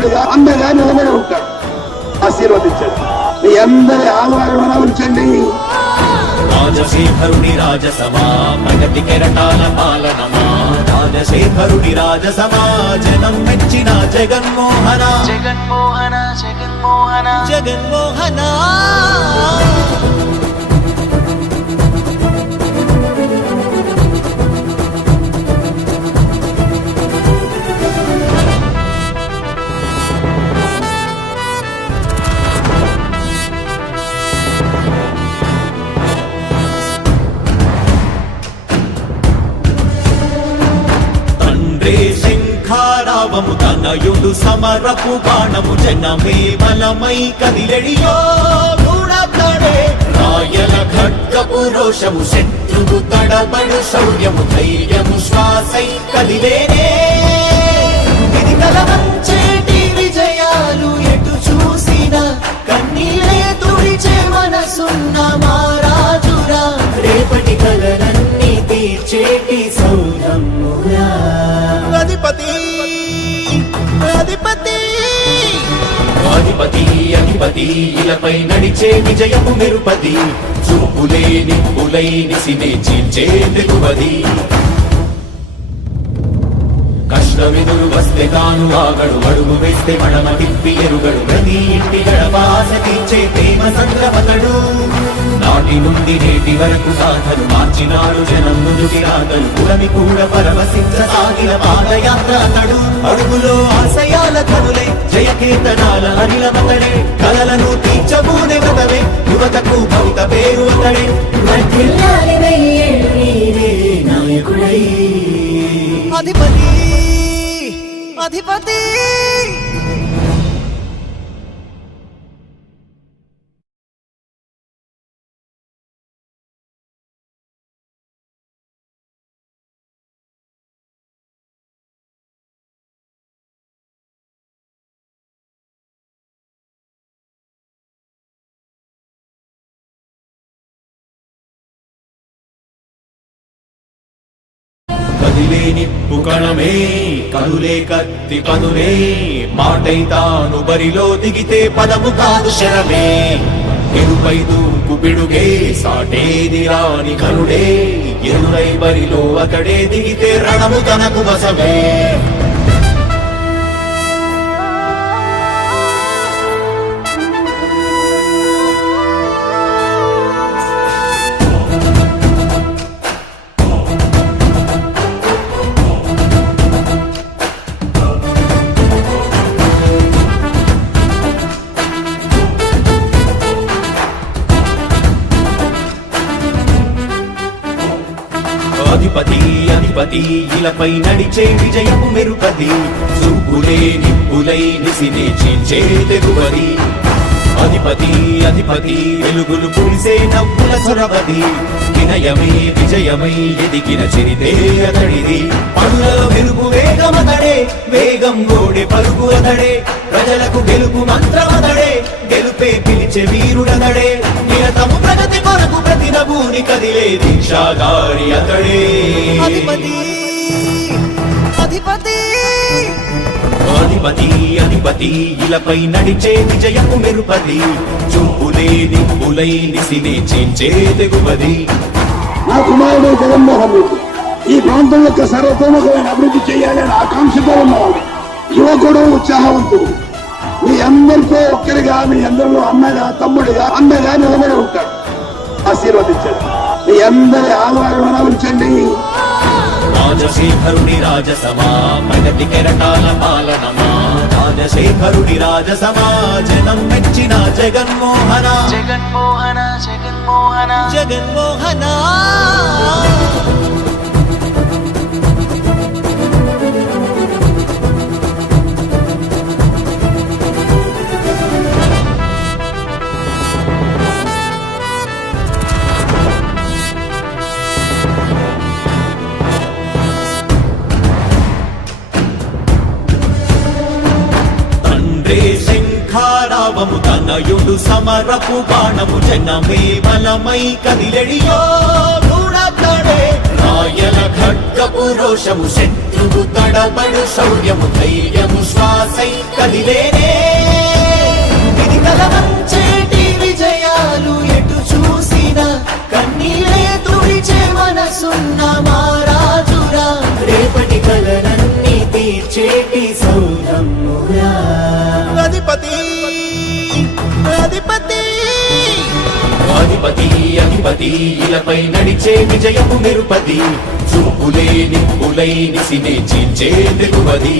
తమ్ముడిగా అండగా నిలబడి ఉంటాడు. ఆశీర్వదించండి. మీ అందరి ఆహ్వానం ఉంచండి. రాజశేఖరుని రాజసమా ప్రగతి కెరటాల పాలనమా, రాజశేఖరుని రాజసమా జనం మెచ్చిన జగన్మోహన జగన్మోహన జగన్మోహన జగన్మోహన. శంఖారావము తనయుడు సమరపు బాణము, జనమే బలమై కదిలెడియో గూడతడే. రాయల ఖడ్గపు రోషము, శత్రువు తడబడు శౌర్యము, ధైర్యము శ్వాసై కదిలేనే. ఇది కలవంచేటి విజయాలు ఎటు చూసిన, కన్నీరే తుడిచే మనసున్న మారాజురా. రేపటి కలలన్నీ తీర్చేటి సౌరమ్మురా. అధిపతి అధిపతి అధిపతి అధిపతి ఇలపై నడిచే విజయము మెరుపది, చూపులే నిప్పులై నిసినే చీల్చే తెలువది. కష్టమెదురు వస్తే తాను ఆగడు, అడుగు వేస్తే మడమ తిప్పి ఎరుగడు. ప్రతి ఇంటి గడపాస తీర్చే ప్రేమ సంద్రపతడు. నాటి నుండి నేటి వరకు సాధలు మార్చినాడు జనం ముందుకి రాగలు. పురమి కూడా పరవశించసాగిన పాదయాత్ర అతడు. అడుగులో ఆశయాల కనులే జయకీర్తనాల అనిలమతడే. కలలను తీర్చబూనే వ్రతమే యువతకు భవిత పేరు అతడే. నాయకుడై అధిపతి అధిపతి. కదిలే నిప్పు కణమే కదులే కత్తి పదులే, మాటై తాను బరిలో దిగితే పదము కాదు శరమే. ఎరుపై దూకు పిడుగే సాటేది రాని కనుడే, ఎరునై బరిలో అతడే దిగితే రణము తనకు వశమే. అధిపతి అధిపతి ఇలపై నడిచే విజయము మెరుపది, చూపులే నిప్పులై నిసినే చీల్చే తెగువది. అధిపతి అధిపతి వెలుగులు పులిసే నవ్వుల చొరవది, వినయమే విజయమై ఎదిగిన చరితే అతడిది. పనులలో మెరుపు వేగమతడే, వేగం గోడే పరుగు అతడే. ప్రజలకు గెలుపు మంత్రమతడే, గెలుపే పిలిచే వీరుడతడే. నిరతము ప్రగతి కొరకు ప్రతి నభూని కదిలే దీక్షాగారి అతడే. అధిపతి అధిపతి అధిపతి అధిపతి ఇలపై నడిచే విజయము మెరుపది, చూపులే నిప్పులై నిసినే చీల్చే తెగువది. నా కుమారుడు జగన్మోహన్ రెడ్డి ఈ ప్రాంతం యొక్క సర్వతోముఖమైన అభివృద్ధి చేయాలని ఆకాంక్షతో ఉన్నవాడు, యువకుడు, ఉత్సాహవంతుడు. మీ అందరితో ఒక్కరిగా, మీ అందరిలో అన్నగా తమ్ముడిగా అండగా నిలబడి ఉంటాడు. ఆశీర్వదించండి. మీ అందరి ఆహ్వానం ఉంచండి. రాజశేఖరుని రాజసమా ప్రగతి కెరటాల పాలనమా, రాజశేఖరుని రాజసమా జనం మెచ్చిన జగన్మోహన జగన్మోహన జగన్మోహన జగన్మోహన. శంఖారావము తనయుడు సమరపు బాణము, జనమే బలమై కదిలెడియో గూడతడే. రాయల ఖడ్గపు రోషము, శత్రువు తడబడు శౌర్యము, ధైర్యము శ్వాసై కదిలే. కదిలేనే ఇది కలవంచేటి విజయాలు ఎటు చూసినా కన్నీలే తుడిచే మనసున్న మారాజురా రేపటి కలలన్నీ తీర్చేటి సౌధమ్మురా అధిపతి అధిపతి అధిపతి అధిపతి ఇలపై నడిచే విజయము మెరుపది చూపులే నిప్పులై నిసినే చీల్చే తెగువది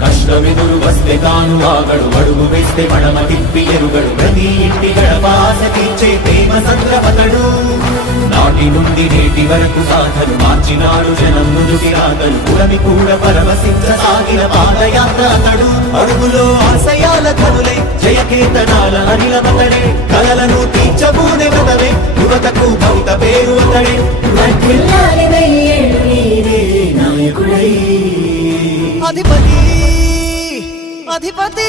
కష్టమెదురు వస్తే తాను ఆగడు అడుగు వేస్తే మడమ తిప్పి ఎరుగడు ప్రతి ఇంటి గడపాస తీర్చే ప్రేమ సంద్రపతడు నాటి నుండి నేటి వరకు సాధలు మార్చినాడు జనం ముందుకి రాగలు పురమి కూడా పరవశించసాగిన పాదయాత్ర అతడు అడుగులో ఆశయాల కనులై జయకేతనాల అనిలమతడే కలలను తీర్చబూనే వ్రతమే యువతకు భవిత పేరు అతడే వర్ధిల్లాలి వెయ్యేళ్ళు నీవే నాయకుడై అధిపతి అధిపతి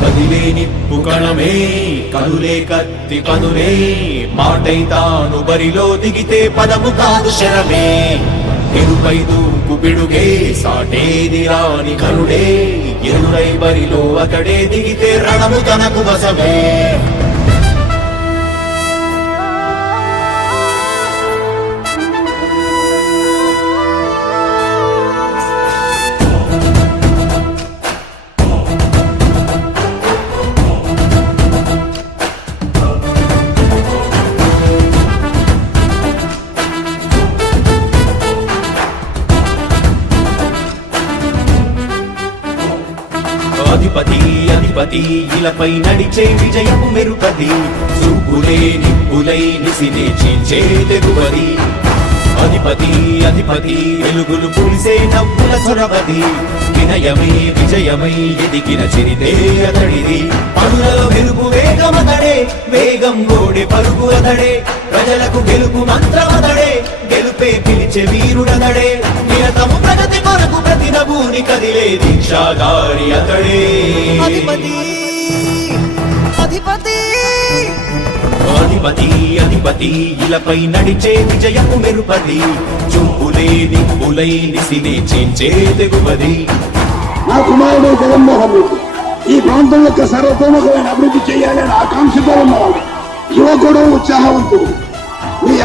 కదిలే నిప్పు కణమే కనులే కత్తి పదులే మాటై తాను బరిలో దిగితే పదము కాదు శరమే ఎరుపై దూకు పిడుగే సాటేది రాని కరుడే ఎరురై బరిలో అతడే దిగితే రణము తనకు వశమే అధిపతి అధిపతి ఇలపై నడిచే విజయము మెరుపది చూపులే నిప్పులై నిసినే చీల్చే తెగువది అధిపతి అధిపతి వెలుగులు పులిసే నవ్వుల చొరవది వినయమై విజయమై ఎదిగిన చిరితే అతడిది పనులలో వెలుగు వేగమతడే వేగం ఓడే పరుగు అతడే ప్రజలకు గెలుపు మంత్రమతడే గెలుపే పిలిచే వీరుడతడే నిరతము ప్రగతి కొరకు ప్రతి నభూని కదిలే దీక్షాగారి అతడే అధిపతి అధిపతి అధిపతి అధిపతి ఇలపై నడిచే విజయము మెరుపది చూపులే నిప్పులై నిసినే చీల్చే తెగువది నా కుమారుడు జగన్మోహన్ రెడ్డి ఈ ప్రాంతం యొక్క సర్వతోముఖమైన అభివృద్ధి చేయాలని ఆకాంక్షతో ఉన్నవాడు యువకుడు ఉత్సాహవంతుడు మీ